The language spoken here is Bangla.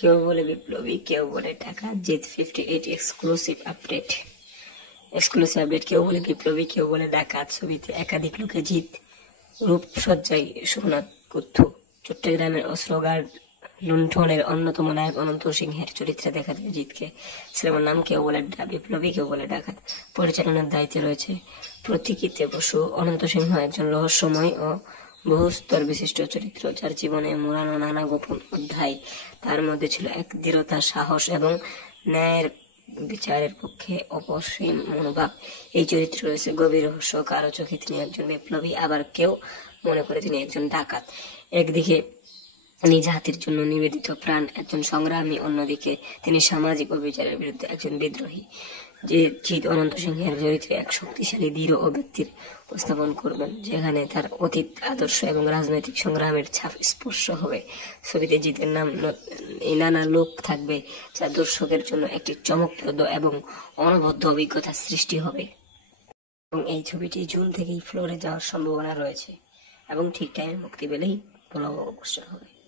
কেউ বলে বিপ্লবী, কেউ বলে ডাকাত। জিত 58 এক্সক্লুসিভ আপডেট। কেউ বলে বিপ্লবী, কেউ বলে ডাকাত ছবিতে একাধিক লোকে জিত রূপসজ্জায় সোমনাথ কুথু। চট্টগ্রামের অস্ত্রগার লুণ্ঠনের অন্যতম নায়ক অনন্ত সিংহের চরিত্রে দেখা যায় জিতকে। সিনেমার নাম কেউ বলে বিপ্লবী, কেউ বলে ডাকাত। পরিচালনার দায়িত্বে রয়েছে প্রতীকিতে বসু। অনন্ত সিংহ একজন রহস্যময় ও বহুস্তর বিশিষ্ট চরিত্র, যার জীবনে মোড়ানো নানা গোপন অধ্যায়। তার মধ্যে ছিল এক দৃঢ়তা, সাহস এবং ন্যায়ের বিচারের পক্ষে অপসীম মনোভাব। এই চরিত্রে রয়েছে গভীর রহস্য। কারো চোখে তিনি একজন বিপ্লবী, আবার কেউ মনে করে তিনি একজন ডাকাত। একদিকে নিজ হাতের জন্য নিবেদিত প্রাণ একজন সংগ্রামী, অন্যদিকে তিনি সামাজিক অবিচারের বিরুদ্ধে একজন বিদ্রোহী। যে জিৎ অনন্ত সিংহের চরিত্রে এক শক্তিশালী দৃঢ় ও ব্যক্তির উপস্থাপন করবেন, যেখানে তার অতীত, আদর্শ এবং রাজনৈতিক সংগ্রামের ছাপ স্পর্শ হবে। ছবিতে জিতের নানা লোক থাকবে, যা দর্শকের জন্য একটি চমকপ্রদ এবং অনবদ্য অভিজ্ঞতা সৃষ্টি হবে। এবং এই ছবিটি জুন থেকেই ফ্লোরে যাওয়ার সম্ভাবনা রয়েছে এবং ঠিক টাইমে মুক্তি পেলেই ভালো অবশ্যই হবে।